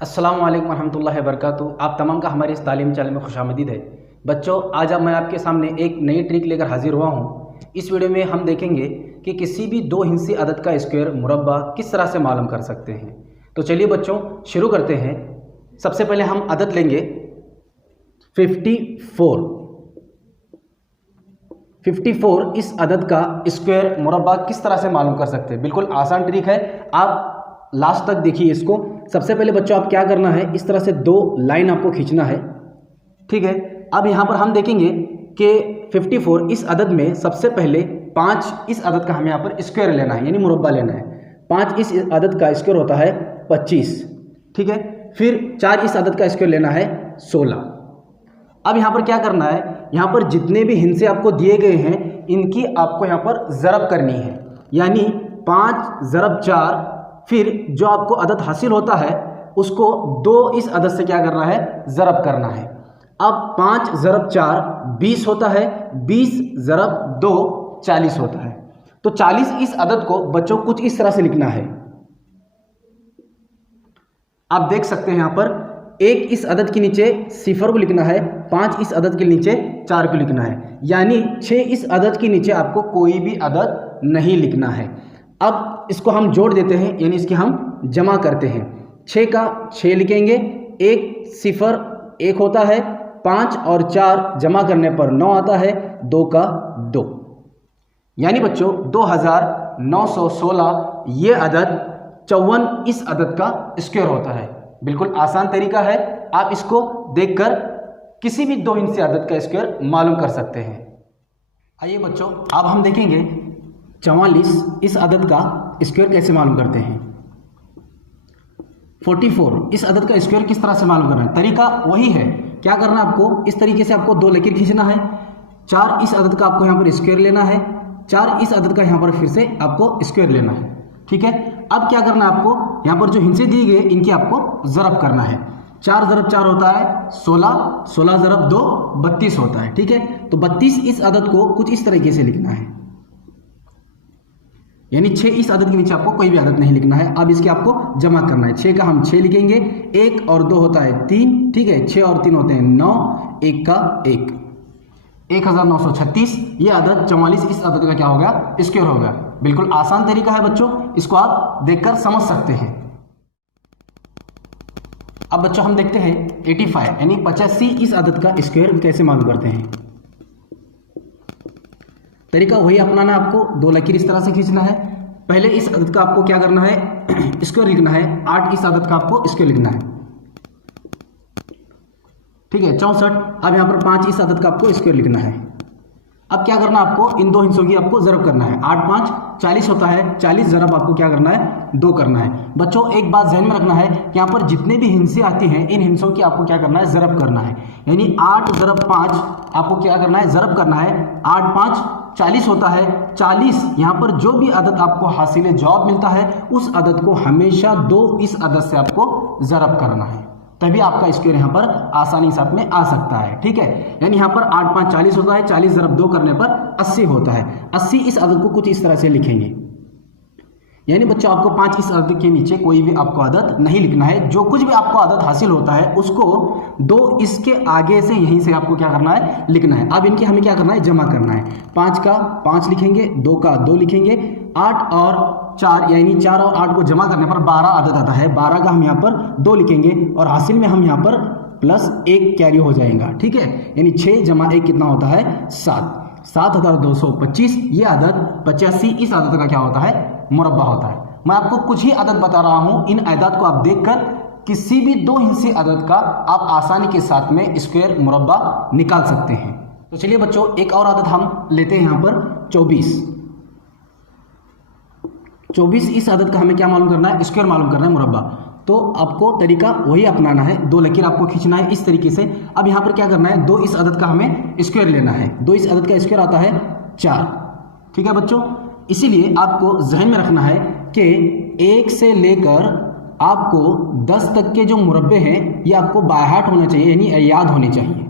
अस्सलाम वालेकुम रहमतुल्लाहि व बरकातुहू। आप तमाम का हमारे इस तालीम चैनल में खुशामदीद है। बच्चों, आज मैं आपके सामने एक नई ट्रिक लेकर हाजिर हुआ हूँ। इस वीडियो में हम देखेंगे कि किसी भी दो हिस्सी अदद का स्क्वायर मुरब्बा किस तरह से मालूम कर सकते हैं। तो चलिए बच्चों शुरू करते हैं। सबसे पहले हम अदद लेंगे 54। 54 इस अदद का स्क्वायर मुरब्बा किस तरह से मालूम कर सकते हैं। बिल्कुल आसान ट्रिक है, आप लास्ट तक देखिए इसको। सबसे पहले बच्चों आप क्या करना है, इस तरह से दो लाइन आपको खींचना है, ठीक है। अब यहाँ पर हम देखेंगे कि 54 इस अदद में सबसे पहले 5 इस अदद का हमें यहाँ पर स्क्वायर लेना है, यानी मुरब्बा लेना है। 5 इस अदद का स्क्वायर होता है 25, ठीक है। फिर 4 इस अदद का स्क्वायर लेना है 16। अब यहाँ पर क्या करना है, यहाँ पर जितने भी हिस्से आपको दिए गए हैं इनकी आपको यहाँ पर ज़रब करनी है, यानी 5 ज़रब 4। फिर जो आपको अदद हासिल होता है उसको 2 इस अदद से क्या करना है, ज़रब करना है। अब 5 ज़रब 4 20 होता है, 20 ज़रब 2 40 होता है। तो 40 इस अदद को बच्चों कुछ इस तरह से लिखना है। आप देख सकते हैं यहाँ पर 1 इस अदद के नीचे 0 को लिखना है, 5 इस अदद के नीचे 4 को लिखना है, यानी 6 इस अदद के नीचे आपको कोई भी अदद नहीं लिखना है। अब इसको हम जोड़ देते हैं, यानी इसकी हम जमा करते हैं। 6 का 6 लिखेंगे, 1 0 1 होता है, 5 और 4 जमा करने पर 9 आता है, 2 का 2, यानी बच्चों 2916 ये अदद 54 इस अदद का स्क्वायर होता है। बिल्कुल आसान तरीका है, आप इसको देखकर किसी भी दो हिस्से अदद का स्क्वायर मालूम कर सकते हैं। आइए बच्चों अब हम देखेंगे 44 इस अदद का स्क्वायर कैसे मालूम करते हैं। 44 इस अदद का स्क्वायर किस तरह से मालूम करना है, तरीका वही है। क्या करना है आपको, इस तरीके से आपको 2 लकीर खींचना है। 4 इस अदद का आपको यहाँ पर स्क्वायर लेना है, 4 इस अदद का यहाँ पर फिर से आपको स्क्वायर लेना है, ठीक है। अब क्या करना है आपको, यहाँ पर जो हिस्से दिए गए इनकी आपको ज़रब करना है। 4 ज़रब 4 होता है 16, 16 ज़रब 2 32 होता है, ठीक है। तो 32 इस अदद को कुछ इस तरीके से लिखना है, यानी 6 इस अदद के नीचे आपको कोई भी अदद नहीं लिखना है। अब इसके आपको जमा करना है। 6 का हम 6 लिखेंगे, 1 और 2 होता है 3, ठीक है। 6 और 3 होते हैं 9, 1 का 1, 1936 ये अदद 44 इस अदद का क्या हो गया, स्क्वायर हो गया। बिल्कुल आसान तरीका है बच्चों, इसको आप देखकर समझ सकते हैं। अब बच्चों हम देखते हैं 85 यानी 85 इस अदद का स्क्वायर कैसे मालूम करते हैं। तरीका वही अपनाना, आपको 2 लकीर इस तरह से खींचना है। पहले इस अदद का आपको क्या करना है, स्क्वायर लिखना है। 8 इस अदद का आपको स्क्वायर लिखना है, ठीक है 64। अब यहाँ पर 5 इस अदद का आपको स्क्वायर लिखना है। अब क्या करना है आपको, इन दो हिस्सों की आपको ज़रब करना है। 8 5 40 होता है, 40 ज़रब आपको क्या करना है, 2 करना है। बच्चों एक बात ध्यान में रखना है, यहाँ पर जितने भी हिस्से आती हैं इन हिस्सों की आपको क्या करना है, ज़रब करना है। यानी 8 ज़रब 5 आपको क्या करना है, ज़रब करना है। 8 5 40 होता है, 40 यहाँ पर जो भी अदद आपको हासिल जवाब मिलता है उस अदद को हमेशा 2 इस अदद से आपको ज़रब करना है, तभी आपका स्क्वायर यहाँ पर आसानी साथ में आ सकता है, ठीक है। यानी यहाँ पर 8 5 40 होता है, 40 ज़रब 2 करने पर 80 होता है। 80 इस अदद को कुछ इस तरह से लिखेंगे, यानी बच्चों आपको 5 इस अदद के नीचे कोई भी आपको अदद नहीं लिखना है। जो कुछ भी आपको अदद हासिल होता है उसको 2 इसके आगे से यहीं से आपको क्या करना है, लिखना है। अब इनकी हमें क्या करना है, जमा करना है। 5 का 5 लिखेंगे, 2 का 2 लिखेंगे, 8 और 4 यानी 4 और 8 को जमा करने पर 12 अदद आता है। 12 का हम यहाँ पर 2 लिखेंगे और हासिल में हम यहाँ पर +1 कैरी हो जाएगा, ठीक है। यानी 6 जमा 1 कितना होता है, 7, 7225 ये अदद 85 इस अदद का क्या होता है, मुरब्बा होता है। मैं आपको कुछ ही अदद बता रहा हूं, इन अदद को आप देखकर किसी भी दो हिस्से अदद का आप आसानी के साथ में स्क्वायर मुरब्बा निकाल सकते हैं। तो चलिए बच्चों एक और अदद हम लेते हैं यहाँ पर 24। 24 इस अदद का हमें क्या मालूम करना है, स्क्वायर मालूम करना है, मुरब्बा। तो आपको तरीका वही अपनाना है, 2 लकीर आपको खींचना है इस तरीके से। अब यहाँ पर क्या करना है, 2 इस अदद का हमें स्क्वायर लेना है। 2 इस अदद का स्क्वायर आता है 4, ठीक है बच्चों। इसीलिए आपको जहन में रखना है कि 1 से लेकर आपको 10 तक के जो मुरब्बे हैं ये आपको बाय हार्ट होना चाहिए, यानी याद होने चाहिए।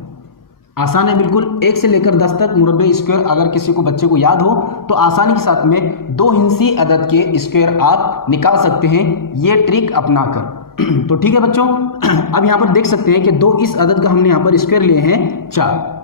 आसान है बिल्कुल, 1 से लेकर 10 तक मुरब्बे स्क्वायर अगर किसी को बच्चे को याद हो तो आसानी के साथ में 2 हिस्सी अदद के स्क्वायर आप निकाल सकते हैं ये ट्रिक अपनाकर। तो ठीक है बच्चों, अब यहाँ पर देख सकते हैं कि 2 इस अदद का हमने यहाँ पर स्क्वायर लिए हैं 4।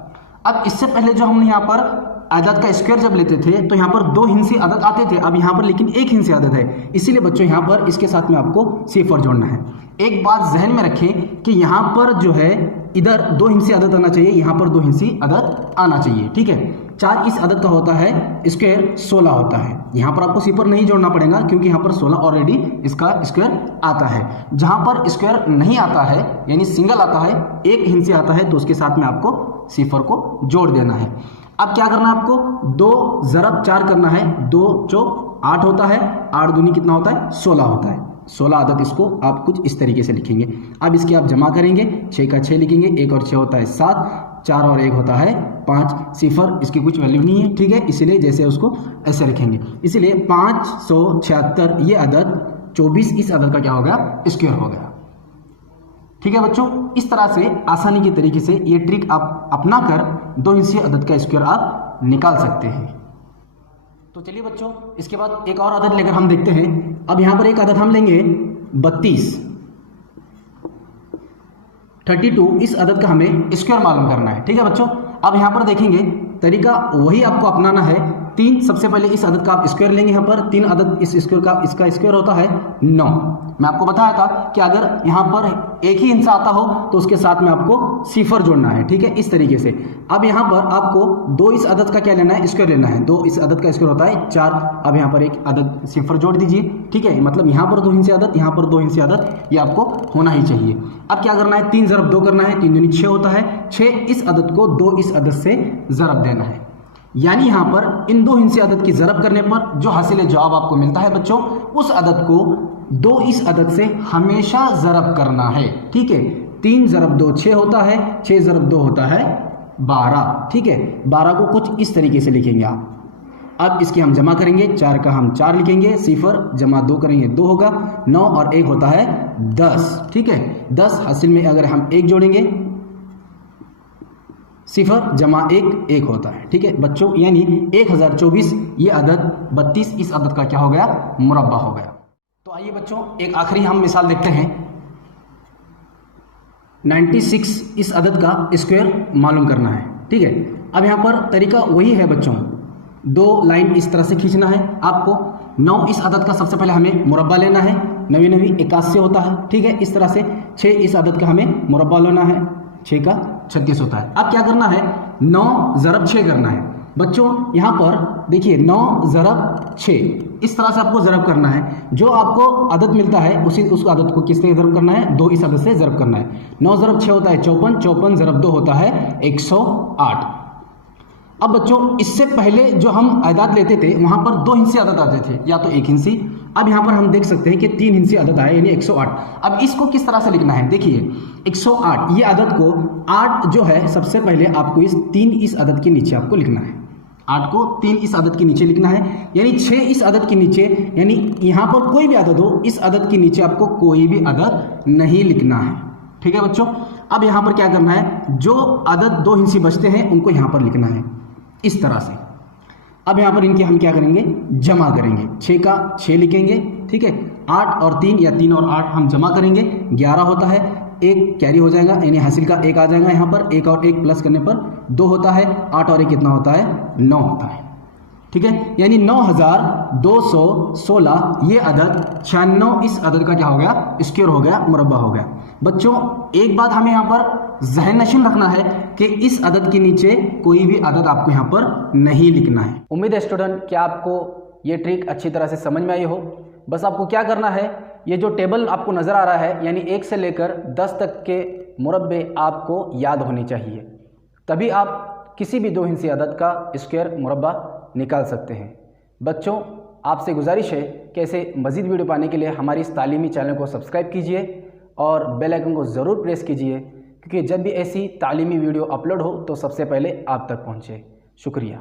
अब इससे पहले जो हमने यहाँ पर अदद का स्क्वायर जब लेते थे तो यहाँ पर 2 हिंसी अदद आते थे, अब यहाँ पर लेकिन 1 हिंसी अदद है, इसीलिए बच्चों यहाँ पर इसके साथ में आपको सिफर जोड़ना है। एक बात जहन में रखें कि यहाँ पर जो है इधर 2 हिंसी अदद आना चाहिए, यहाँ पर 2 हिंसी अदद आना चाहिए, ठीक है। 4 इस अदद का होता है स्क्वायर 16 होता है, यहाँ पर आपको सिफर नहीं जोड़ना पड़ेगा क्योंकि यहाँ पर 16 ऑलरेडी इसका स्क्वायर आता है। जहाँ पर स्क्वायर नहीं आता है यानी सिंगल आता है, 1 हिंसी आता है, तो उसके साथ में आपको सिफर को जोड़ देना है। अब क्या करना है आपको, 2 ज़रब 4 करना है, 2 चौक 8 होता है, 8 दूनी कितना होता है 16 होता है, 16 अदद इसको आप कुछ इस तरीके से लिखेंगे। अब इसके आप जमा करेंगे, 6 का 6 लिखेंगे, 1 और 6 होता है 7, 4 और 1 होता है 5, सिफर इसकी कुछ वैल्यू नहीं है, ठीक है, इसीलिए जैसे उसको ऐसे लिखेंगे। इसीलिए 576 ये अदद 24 इस अदद का क्या हो गया, स्क्वायर हो गया। ठीक है बच्चों, इस तरह से आसानी के तरीके से ये ट्रिक आप अपना कर 2 हिंसी अदद का स्क्वायर आप निकाल सकते हैं। तो चलिए बच्चों, इसके बाद एक और अदद लेकर हम देखते हैं। अब यहाँ पर एक अदद हम लेंगे 32 इस अदद का हमें स्क्वायर मालूम करना है, ठीक है बच्चों। अब यहाँ पर देखेंगे तरीका वही आपको अपनाना है। 3 सबसे पहले इस अदद का आप स्क्वायर लेंगे, यहाँ पर 3 अदद इस स्क्वायर का, इसका स्क्वायर होता है 9। मैं आपको बताया था कि अगर यहाँ पर एक ही हिंसा आता हो तो उसके साथ में आपको सिफर जोड़ना है, ठीक है, इस तरीके से। अब यहाँ पर आपको 2 इस अदद का क्या लेना है, स्क्वायर लेना है। 2 इस अदद का स्क्वायर होता है 4। अब यहाँ पर एक अदद सिफर जोड़ दीजिए, ठीक है, मतलब यहाँ पर 2 हिंसे अदद, यहाँ पर 2 हिंसे अदद, ये आपको होना ही चाहिए। अब क्या करना है, 3 ज़रब 2 करना है, 3 दूनी 6 होता है, 6 इस अदद को 2 इस अदद से ज़रब देना है। यानी यहाँ पर इन 2 हिंसे अदद की ज़रब करने पर जो हासिल जवाब आपको मिलता है बच्चों, उस अदद को 2 इस अदद से हमेशा ज़रब करना है, ठीक है। 3 ज़रब 2 6 होता है, 6 ज़रब 2 होता है 12, ठीक है। 12 को कुछ इस तरीके से लिखेंगे आप। अब इसकी हम जमा करेंगे, 4 का हम 4 लिखेंगे, सिफर जमा 2 करेंगे 2 होगा, 9 और 1 होता है 10, ठीक है। 10 हासिल में अगर हम 1 जोड़ेंगे, सिफर जमा 1 होता है, ठीक है बच्चों। यानी 1024 ये अदद 32 इस अदद का क्या हो गया, मुरब्बा हो गया। तो आइए बच्चों, एक आखिरी हम मिसाल देखते हैं। 96 इस अदद का स्क्वायर मालूम करना है, ठीक है। अब यहाँ पर तरीका वही है बच्चों, 2 लाइन इस तरह से खींचना है आपको। 9 इस अदद का सबसे पहले हमें मुरब्बा लेना है, 9 9 81 होता है, ठीक है, इस तरह से। 6 इस अदद का हमें मुरब्बा लेना है, 6 का 36 होता है। अब क्या करना है, 9 ज़रब 6 करना है बच्चों। यहाँ पर देखिए 9 ज़रब 6 इस तरह से आपको ज़रब करना है। जो आपको अदद मिलता है उस अदद को किस तरह ज़रब करना है, 2 इस अदद से ज़रब करना है। 9 ज़रब 6 होता है 54, 54 ज़रब 2 होता है 108। अब बच्चों, इससे पहले जो हम अदद लेते थे वहाँ पर 2 हिंसी अदद आते थे, या तो 1 हिंसी। अब यहाँ पर हम देख सकते हैं कि 3 हिंसी अदद आए, यानी 108। अब इसको किस तरह से लिखना है, देखिए 108 ये अदद को 8 जो है सबसे पहले आपको इस 3 इस अदद के नीचे आपको लिखना है। 8 को 3 इस अदद के नीचे लिखना है, यानी 6 इस अदद के नीचे, यानी यहाँ पर कोई भी अदद हो इस अदद के नीचे आपको कोई भी अदद नहीं लिखना है, ठीक है बच्चों। अब यहाँ पर क्या करना है, जो अदद 2 हिंसी बचते हैं उनको यहाँ पर लिखना है इस तरह से। अब यहाँ पर इनके हम क्या करेंगे, जमा करेंगे, 6 का 6 लिखेंगे, ठीक है। 8 और 3 या 3 और 8 हम जमा करेंगे, 11 होता है, 1 कैरी हो जाएगा, यानी हासिल का 1 आ जाएगा यहाँ पर। 1 और 1 प्लस करने पर 2 होता है, 8 और 1 कितना होता है, 9 होता है, ठीक है। यानी 9216 ये अदद 96 इस अदद का क्या हो गया, स्क्वायर हो गया, मुरब्बा हो गया। बच्चों, एक बात हमें यहाँ पर ज़हन नशीन रखना है कि इस अदद के नीचे कोई भी अदद आपको यहाँ पर नहीं लिखना है। उम्मीद है स्टूडेंट कि आपको ये ट्रिक अच्छी तरह से समझ में आई हो। बस आपको क्या करना है, ये जो टेबल आपको नज़र आ रहा है, यानी 1 से लेकर 10 तक के मुरब्बे आपको याद होने चाहिए, तभी आप किसी भी 2 हिंसी अदद का स्क्वायर मुरब्बा निकाल सकते हैं। बच्चों, आपसे गुजारिश है कि ऐसे मज़ीद वीडियो पाने के लिए हमारी इस तालीमी चैनल को सब्सक्राइब कीजिए और बेल आइकन को ज़रूर प्रेस कीजिए, क्योंकि जब भी ऐसी तालीमी वीडियो अपलोड हो तो सबसे पहले आप तक पहुँचे। शुक्रिया।